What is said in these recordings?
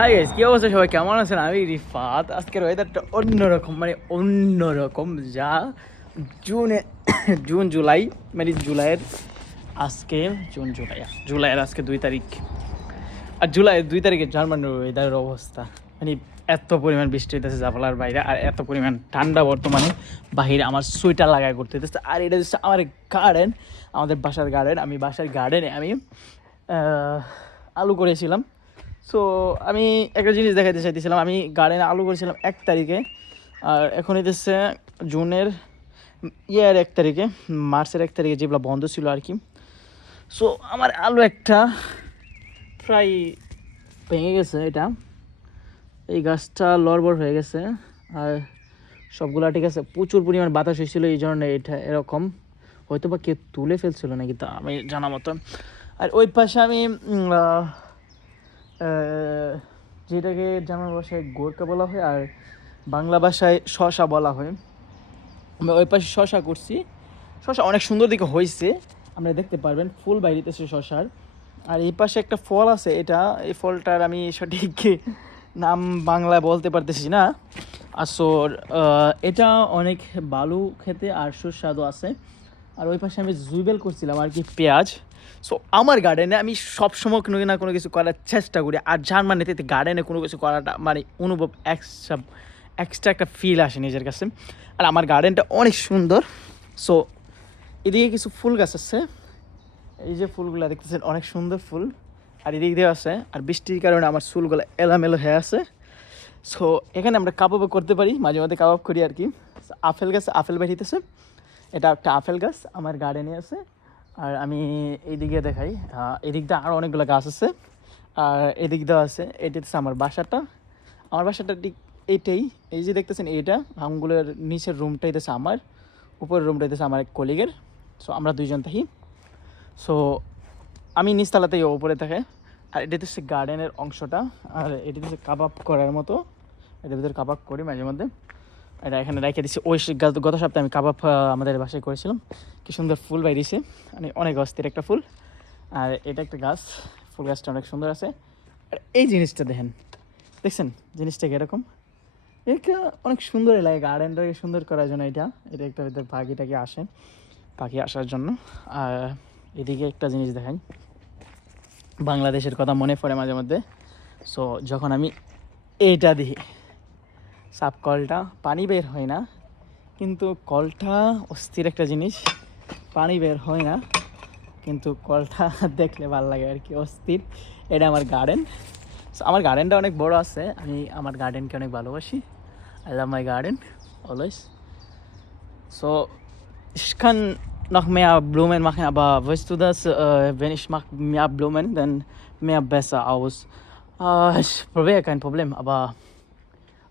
Hi guys, কি অবস্থা? সবাই কেমন আছেন? আমি রিফাত। আজকের ওয়েদারটা অন্যরকম, মানে অন্যরকম। যা জুনে জুলাই, মানে জুলাইয়ের আজকে জুলাইয়ের আজকে 2 তারিখ। আর জুলাইয়ের 2 তারিখে জার্মানির ওয়েদারের অবস্থা মানে এত পরিমাণ বৃষ্টি হইতেছে যা বলার বাইরে, আর এত পরিমাণ ঠান্ডা বর্তমানে। বাহিরে আমার সোয়েটার লাগায় করতে হইতেছে। আর এটা হচ্ছে আমার গার্ডেন, আমাদের বাসার গার্ডেন। আমি বাসার গার্ডেনে আলু করেছিলাম। সো আমি একটা জিনিস দেখাতে চাইতেছিলাম, আমি গার্ডেনে আলু করেছিলাম 1 তারিখে, আর এখন হইতেছে জুনের 1 তারিখে, মার্চের 1 তারিখে, যেগুলো বন্ধ ছিল আর কি। সো আমার আলু একটা প্রায় ভেঙে গেছে। এটা এই গাছটা লড়বড় হয়ে গেছে, আর সবগুলা ঠিক আছে। প্রচুর পরিমাণ বাতাস হয়েছিল, এই জন্য এটা এরকম। হয়তো বা কেউ তুলে ফেলছিল নাকি, তা আমি জানা মতো। আর ওই পাশে আমি যেটাকে জার্মান ভাষায় গোরকা বলা হয়, আর বাংলা ভাষায় শশা বলা হয়। আমি ওই পাশে শশা করছি। শশা অনেক সুন্দর দিকে হয়েছে, আপনারা দেখতে পারবেন ফুল বাইরেতেছে শশার। আর এই পাশে একটা ফল আছে, এই ফলটার আমি সঠিক নাম বাংলায় বলতে পারতেছি না। আসর এটা অনেক ভালো খেতে আর সুস্বাদু আছে। আর ওই পাশে আমি জুইবেল করছিলাম আর কি, পেঁয়াজ। সো আমার গার্ডেনে আমি সবসময় কোনো না কোনো কিছু করার চেষ্টা করি। আর জার্মানিতে গার্ডেনে কোনো কিছু করাটা মানে অনুভব এক্সট্রা একটা ফিল আসে নিজের কাছে। আর আমার গার্ডেনটা অনেক সুন্দর। সো এদিকে কিছু ফুল গাছ আছে, এই যে ফুলগুলো দেখতেছেন অনেক সুন্দর ফুল। আর এদিক দিয়ে আছে, আর বৃষ্টির কারণে আমার চুলগুলো এলোমেলো হয়ে আছে। সো এখানে আমরা কাবাবও করতে পারি, মাঝে মাঝে কাবাব করি আর কি। আপেল গাছ, আপেল বেরিয়েছে। এটা একটা আপেল গাছ আমার গার্ডেনে আছে। আর আমি এইদিকে দেখাই, এদিক দিয়ে আরও অনেকগুলো গাছ আছে। আর এদিক দেওয়া আছে, এটা হচ্ছে আমার বাসাটা। আমার বাসাটা ঠিক এইটাই, এই যে দেখতেছেন এইটা আমগুলোর নিচের রুমটা হইতেছে আমার, উপরের রুমটা হইতেছে আমার এক কলিগের। সো আমরা দুইজন থাকি। সো আমি নিচতলাতেই ওপরে থাকে। আর এটা হচ্ছে গার্ডেনের অংশটা। আর এটা হচ্ছে কাবাব করার মতো, এটার ভিতরে কাবাব করি মাঝে মধ্যে। এটা এখানে রেখে দিচ্ছি। ওই গত সপ্তাহে আমি কাবাব আমাদের বাসায় করেছিলাম। কি সুন্দর ফুল বাইরেছে, মানে অনেক অস্থির একটা ফুল। আর এটা একটা গাছ, ফুল গাছটা অনেক সুন্দর আছে। আর এই জিনিসটা দেখছেন জিনিসটা কীরকম? এটা অনেক সুন্দর লাগে গার্ডেনটাকে সুন্দর করার জন্য। এটা একটা ভিতরে পাখিটাকে আসে, পাখি আসার জন্য। আর এদিকে একটা জিনিস দেখাই, বাংলাদেশের কথা মনে পড়ে মাঝে মধ্যে। সো যখন আমি এইটা দেখি, সাপ কলটা পানি বের হয় না, কিন্তু কলটা অস্থির একটা জিনিস। পানি বের হয় না, কিন্তু কলটা দেখলে ভালো লাগে আর কি, অস্থির। এটা আমার গার্ডেন। সো আমার গার্ডেনটা অনেক বড় আছে, আমি আমার গার্ডেনকে অনেক ভালোবাসি। I love my garden always. So ich kann noch mehr Blumen machen, aber weißt du das, wenn ich mache mehr Blumen, dann mehr besser aus. Ich probiere, kein Problem, aber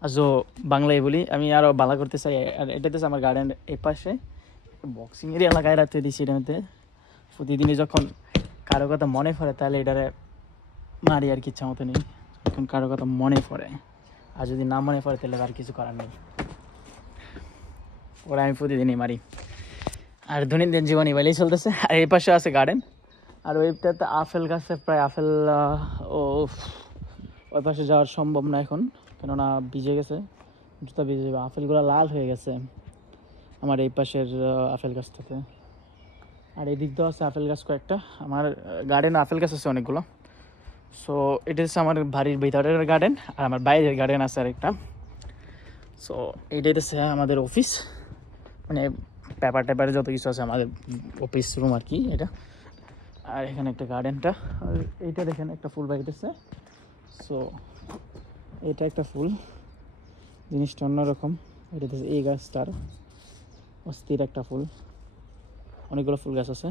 also বাংলায় বলি, আমি আরও ভালো করতে চাই। আর এটাতে আমার garden এই পাশে বক্সিং এরিয়া লাগাই রাখতে দিচ্ছি। এটাতে প্রতিদিনই যখন কারো কথা মনে পড়ে তাহলে এটারে মারি আর কি, ইচ্ছা মতো নেই। যখন কারো কথা মনে পড়ে, আর যদি না মনে পড়ে তাহলে আর কিছু করার নেই, ওরা আমি প্রতিদিনই মারি। আর দৈনন্দিন জীবনে বলেই চলতেছে। আর এই পাশে আছে গার্ডেন। আর ওইটাতে আপেল গাছে প্রায় আপেল, ওই পাশে যাওয়ার সম্ভব না এখন, কেননা ভিজে গেছে, জুতা ভিজে যাবে। আপেলগুলো লাল হয়ে গেছে আমার এই পাশের আপেল গাছ থেকে। আর এই দিক দিয়েও আছে আপেল গাছ কয়েকটা। আমার গার্ডেনে আপেল গাছ আছে অনেকগুলো। সো এটা হচ্ছে আমার বাড়ির ভিতরের গার্ডেন, আর আমার বাইরের গার্ডেন আছে আরেকটা। সো এইটাই হচ্ছে আমাদের অফিস, মানে পেপার টেপারে যত কিছু আছে আমাদের অফিস রুম আর কি এটা। আর এখানে একটা গার্ডেনটা, আর এইটা দেখেন একটা ফুল বাইতেছে। সো এটা একটা ফুল, জিনিসটা অন্যরকম। এটা এই গাছটার অস্থির একটা ফুল, অনেকগুলো ফুল গাছ আছে।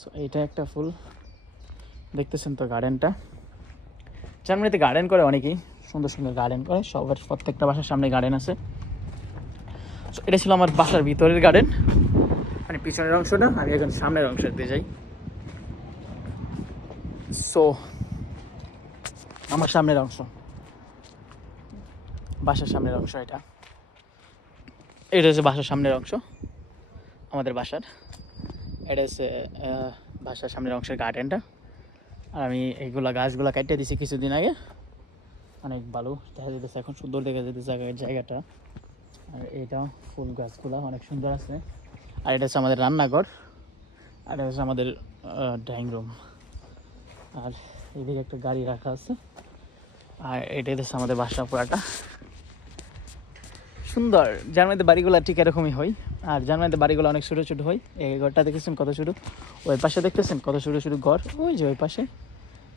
সো এইটা একটা ফুল, দেখতেছেন তো গার্ডেনটা। জার্মানিতে গার্ডেন করে অনেকেই, সুন্দর সুন্দর গার্ডেন করে, সবার প্রত্যেকটা বাসার সামনে গার্ডেন আছে। সো এটা ছিল আমার বাসার ভিতরের গার্ডেন, মানে পিছনের অংশটা। আমি এখন সামনের অংশ দিয়ে যাই। সো আমার সামনের অংশ, বাসার সামনের অংশ, এটা হচ্ছে বাসার সামনের অংশ আমাদের বাসার। এটা হচ্ছে বাসার সামনের অংশের গার্ডেনটা। আর আমি এইগুলা গাছগুলো কাটিয়ে দিয়েছি কিছুদিন আগে। অনেক ভালো দেখা যেতেছে, এখন সুন্দর দেখা যেতেছে জায়গাটা। আর এটা ফুল গাছগুলো অনেক সুন্দর আছে। আর এটা হচ্ছে আমাদের রান্নাঘর, আর এটা হচ্ছে আমাদের ড্রয়িং রুম। আর এদিকে একটা গাড়ি রাখা আছে। আর এটাই হচ্ছে আমাদের বাসা পুরাটা সুন্দর। জার্মানিতে বাড়িগুলো ঠিক এরকমই হয়। আর জার্মানিতে বাড়িগুলো অনেক ছোটো ছোটো হয়। এই ঘরটা দেখতেছেন কত ছোটো, ওই পাশে দেখতেছেন কত ছোটো ছোটো ঘর, ওই যে ওই পাশে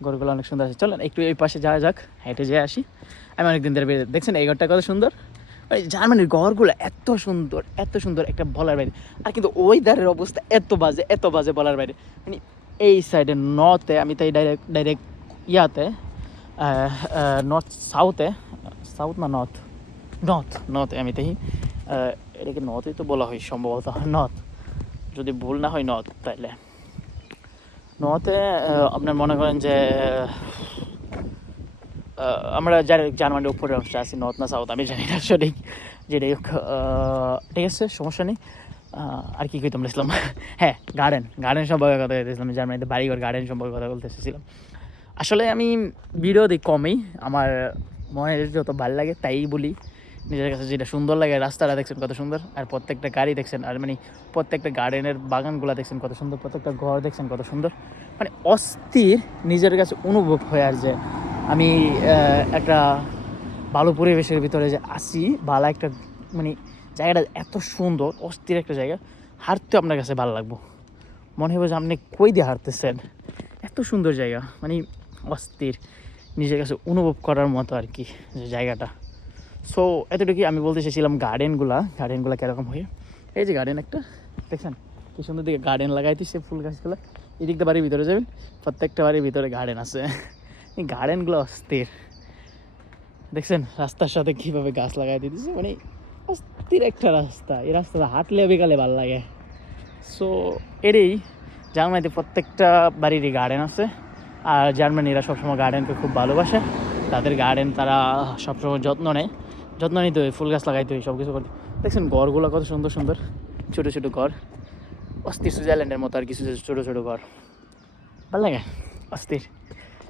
ঘরগুলো অনেক সুন্দর আছে। চলেন একটু এই পাশে যাওয়া যাক, হেঁটে যেয়ে আসি। আমি অনেকদিন ধরে দেখছেন এই ঘরটা কত সুন্দর। ওই জার্মানির ঘরগুলো এত সুন্দর, এত সুন্দর, একটা বলার বাইরে। আর কিন্তু ওয়েদারের অবস্থা এত বাজে বলার বাইরে। মানে এই সাইডে নর্থে আমি তাই ডাইরেক্ট ইয়াতে নর্থ সাউথে, সাউথ না নর্থে আমি তাই এটাকে নর্থই তো বলা হয় সম্ভবত, নর্থ যদি ভুল না হয় নর্থ। তাইলে নর্থে আপনার মনে করেন যে আমরা জার্মানির উপরে অংশে আছি, নর্থ না সাউথ আমি জানি না সঠিক, যেটাই হোক ঠিক আছে, সমস্যা নেই। আর কি কইতাম বলেছিলাম, হ্যাঁ গার্ডেন সম্পর্কে কথা বলতেছিলাম। জার্মানিতে বাড়িঘর গার্ডেন সম্পর্কে কথা বলতে এসেছিলাম। আসলে আমি ভিডিও দিই কমই, আমার মনের যত ভালো লাগে তাই বলি, নিজের কাছে যেটা সুন্দর লাগে। রাস্তাটা দেখছেন কত সুন্দর, আর প্রত্যেকটা গাড়ি দেখছেন, আর মানে প্রত্যেকটা গার্ডেনের বাগানগুলো দেখছেন কত সুন্দর, প্রত্যেকটা ঘর দেখছেন কত সুন্দর। মানে অস্থির নিজের কাছে অনুভব হয় আর যে আমি একটা ভালো পরিবেশের ভিতরে যে আসি, ভালো একটা মানে জায়গাটা এত সুন্দর, অস্থির একটা জায়গা। হাঁটতে আপনার কাছে ভালো লাগবো, মনে হবে যে আপনি কই দিয়ে হাঁটতেছেন, এত সুন্দর জায়গা, মানে অস্থির নিজের কাছে অনুভব করার মতো আর কি যে জায়গাটা। সো এতটুকুই আমি বলতে চেয়েছিলাম। গার্ডেনগুলো কীরকম হয়, এই যে গার্ডেন একটা দেখছেন কি সুন্দর দিকে গার্ডেন লাগাই দিচ্ছে, ফুল গাছগুলো। এদিকটা বাড়ির ভিতরে যাবেন, প্রত্যেকটা বাড়ির ভিতরে গার্ডেন আছে। এই গার্ডেনগুলো অস্থির দেখছেন, রাস্তার সাথে কীভাবে গাছ লাগাই দিতেছে, মানে অস্থির একটা রাস্তা। এই রাস্তাটা হাঁটলে বিকালে ভালো লাগে। সো এরই জার্মানিতে প্রত্যেকটা বাড়িরই গার্ডেন আছে। আর জার্মানিরা সবসময় গার্ডেনকে খুব ভালোবাসে, তাদের গার্ডেন তারা সবসময় যত্ন নিতে হয়, ফুল গাছ লাগাইতে হয়, সব কিছু করতে। দেখছেন ঘরগুলো কত সুন্দর সুন্দর, ছোটো ছোটো ঘর, অস্থির সুইজারল্যান্ডের মতো আর কিছু ছোটো ছোটো ঘর, ভালো লাগে, অস্থির।